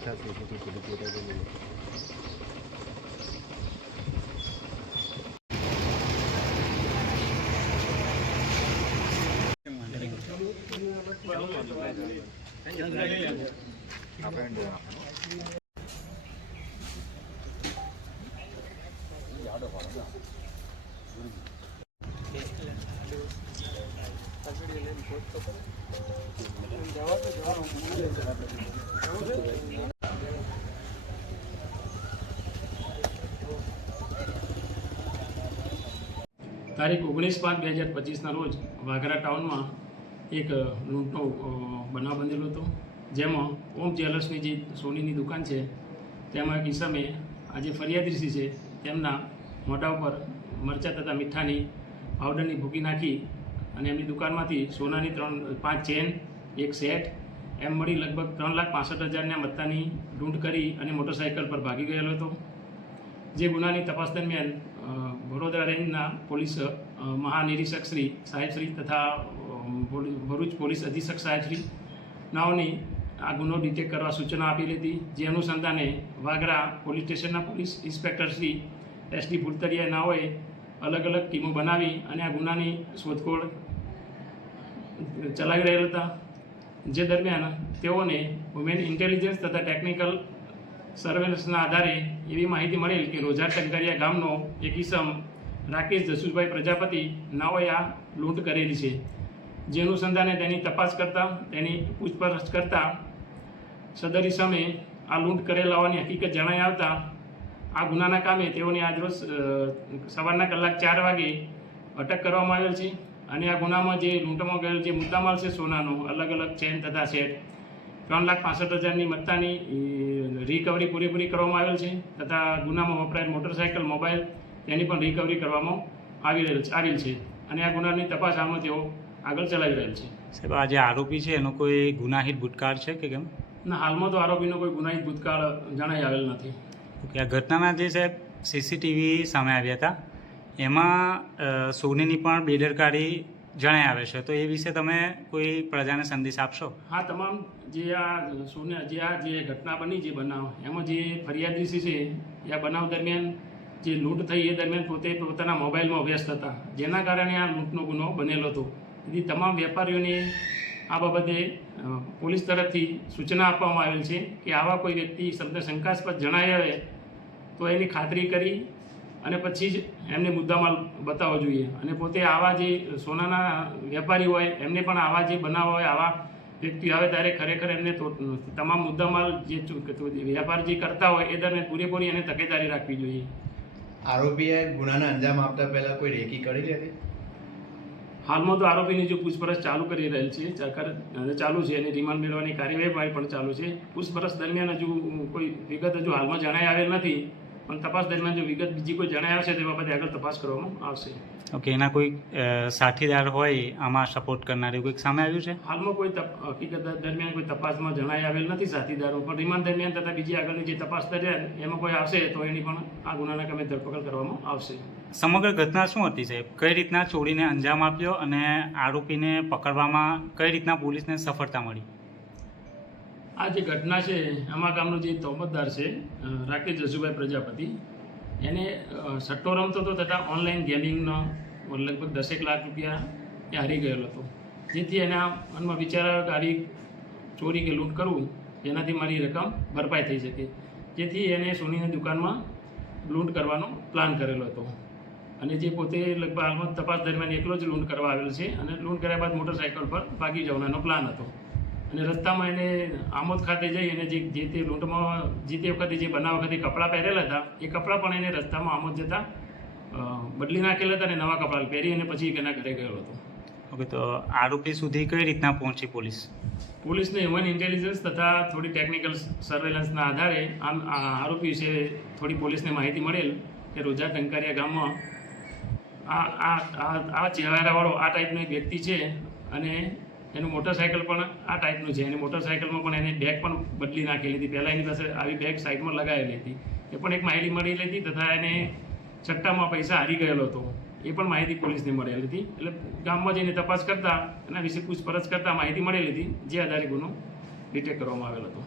अच्छा CCTV footage भी मिले। તારીખ 19/5/2025ના રોજ વાગરા ટાઉનમાં એક લૂંટનો બનાવ બનેલો હતો, જેમાં ઓમ જ્વેલર્સની જે સોનીની દુકાન છે તેમાં એક ઈસમે આજે ફરિયાદી છે તેમના મોઢા ઉપર મરચાં તથા મીઠાની પાવડરની ભૂકી નાખી અને એમની દુકાનમાંથી સોનાની 5 ચેન, એક સેટ એમ મળી લગભગ 3,65,000ના મત્તાની લૂંટ કરી અને મોટરસાઇકલ પર ભાગી ગયેલો હતો. જે ગુનાની તપાસ દરમિયાન વડોદરા રેન્જના પોલીસ મહાનિરીક્ષક શ્રી સાહેબશ્રી તથા ભરૂચ પોલીસ અધિક્ષક સાહેબશ્રી નાઓની આ ગુનો ડિટેક્ટ કરવા સૂચના આપેલી હતી. જે અનુસંધાને વાગરા પોલીસ સ્ટેશનના police inspector Shri SD Bhultariya નાઓએ અલગ અલગ ટીમો બનાવી અને આ ગુનાની શોધખોળ ચલાવી રહેલા હતા. જે દરમિયાન તેઓને વુમેન ઇન્ટેલિજન્સ તથા ટેકનિકલ સર્વેલન્સના આધારે એવી માહિતી મળેલ કે રોજાર ટંકારિયા ગામનો એક ઈસમ રાકેશ જસુભાઈ પ્રજાપતિ નાઓએ આ લૂંટ કરેલી છે. જે અનુસંધાને તેની તપાસ કરતાં તેની પૂછપરછ કરતાં સદર ઈસમે આ લૂંટ કરેલ હોવાની હકીકત જણાઈ આવતા આ ગુનાના કામે તેઓની આજરોજ સવારના કલાક 4 વાગે અટક કરવામાં આવેલ છે. અને આ ગુનામાં જે લૂંટમાં ગયેલ જે મુદ્દામાલ છે સોનાનો અલગ અલગ ચેન તથા સેટ 3,65,000ની મત્તાની રિકવરી પૂરેપૂરી કરવામાં આવેલ છે તથા ગુનામાં વપરાયેલ મોટરસાઇકલ, મોબાઈલ તેની પણ રિકવરી કરવામાં આવેલ છે. અને આ ગુનાની તપાસ આમાં તેઓ આગળ ચલાવી રહેલ છે. સાહેબ, આ જે આરોપી છે એનો કોઈ ગુનાહિત ભૂતકાળ છે કે કેમ? ના, હાલમાં તો આરોપીનો કોઈ ગુનાહિત ભૂતકાળ જણાઈ આવેલ નથી. ઓકે, આ ઘટનાના જે સાહેબ CCTV સામે આવ્યા હતા એમાં સોનીની પણ બેદરકારી જણાઈ આવે છે, તો એ વિશે તમે કોઈ પ્રજાને સંદેશ આપશો? હા, તમામ જે આ ઘટના બની, જે બનાવ એમાં જે ફરિયાદી છે એ આ બનાવ દરમિયાન જે લૂંટ થઈ એ દરમિયાન પોતે પોતાના મોબાઈલમાં વ્યસ્ત હતા, જેના કારણે આ લૂંટનો ગુનો બનેલો હતો. તેથી તમામ વેપારીઓને આ બાબતે પોલીસ તરફથી સૂચના આપવામાં આવેલ છે કે આવા કોઈ વ્યક્તિ શંકાસ્પદ જણાઈ આવે તો એની ખાતરી કરી અને પછી જ એમને મુદ્દામાલ બતાવવો જોઈએ. અને પોતે આવા જે સોનાના વેપારી હોય એમને પણ આવા જે બનાવ હોય, આવા વ્યક્તિ આવે ત્યારે ખરેખર એમને તમામ મુદ્દામાલ જે વેપાર જે કરતા હોય એ દરમિયાન પૂરેપૂરી એને તકેદારી રાખવી જોઈએ. આરોપીએ ગુનાને અંજામ આપતા પહેલા કોઈ રેકી કરી હતી? હાલમાં તો આરોપીની જો પૂછપરછ ચાલુ કરી રહેલ છે, ચાલુ છે અને રિમાન્ડ મેળવવાની કાર્યવાહી પણ ચાલુ છે. પૂછપરછ દરમિયાન હજુ કોઈ વિગત હજુ હાલમાં જણાઈ આવેલ નથી, પણ તપાસ દરમિયાન જો વિગત બીજી કોઈ જણાઈ આવશે તે બાબતે આગળ તપાસ કરવામાં આવશે. ઓકે, એના કોઈ સાથીદાર હોય આમાં સપોર્ટ કરનારી કોઈ સામે આવ્યું છે? હાલમાં કોઈ હકીકત દરમિયાન કોઈ તપાસમાં જણાઈ આવેલ નથી સાથીદારો, પણ રિમાન્ડ દરમિયાન તથા બીજી આગળની જે તપાસ દરમિયાન એમાં કોઈ આવશે તો એની પણ આ ગુનાના કામે ધરપકડ કરવામાં આવશે. સમગ્ર ઘટના શું હતી સાહેબ? કઈ રીતના ચોરીને અંજામ આપ્યો અને આરોપીને પકડવામાં કઈ રીતના પોલીસને સફળતા મળી? આ જે ઘટના છે આમાં ગામનો જે તોમતદાર છે રાકેશ જસુભાઈ પ્રજાપતિ, એને સટ્ટો રમતો હતો તથા ઓનલાઈન ગેમિંગનો લગભગ 10 લાખ રૂપિયા એ હારી ગયેલો હતો. જેથી એના મનમાં વિચાર આવ્યો કે આવી ચોરી કે લૂંટ કરવું જેનાથી મારી રકમ ભરપાઈ થઈ શકે. જેથી એને સોનીની દુકાનમાં લૂંટ કરવાનો પ્લાન કરેલો હતો. અને જે પોતે લગભગ હાલમાં તપાસ દરમિયાન એકલો જ લૂંટ કરવા આવેલ છે અને લૂંટ કર્યા બાદ મોટરસાઇકલ પર ભાગી જવાનો પ્લાન હતો. અને રસ્તામાં એને આમોદ ખાતે જઈ અને જે તે લૂંટમાં જીતે વખતે જે બનાવ વખતે કપડાં પહેરેલા હતા એ કપડાં પણ એને રસ્તામાં આમોદ જતાં બદલી નાખેલા હતા અને નવા કપડાં પહેરી અને પછી એના ઘરે ગયેલો હતો. ઓકે, તો આરોપી સુધી કઈ રીતના પહોંચી પોલીસ? પોલીસને હ્યુમન ઇન્ટેલિજન્સ તથા થોડી ટેકનિકલ સર્વેલન્સના આધારે આરોપી વિશે થોડી પોલીસને માહિતી મળેલ કે રોજા ટંકારિયા ગામમાં આ ચહેરાવાળો આ ટાઈપનો એક વ્યક્તિ છે અને એનું મોટરસાઇકલ પણ આ ટાઈપનું છે. અને મોટરસાઇકલમાં પણ એને બેગ પણ બદલી નાખેલી હતી. પહેલાં એની પાસે આવી બેગ સાઈડમાં લગાવેલી હતી, એ પણ એક માહિતી મળેલી હતી. તથા એને સટ્ટામાં પૈસા હારી ગયેલો હતો એ પણ માહિતી પોલીસને મળેલી હતી. એટલે ગામમાં જઈને તપાસ કરતાં એના વિશે પૂછપરછ કરતાં માહિતી મળેલી હતી, જે આધારે ગુનો ડિટેક્ટ કરવામાં આવેલો હતો.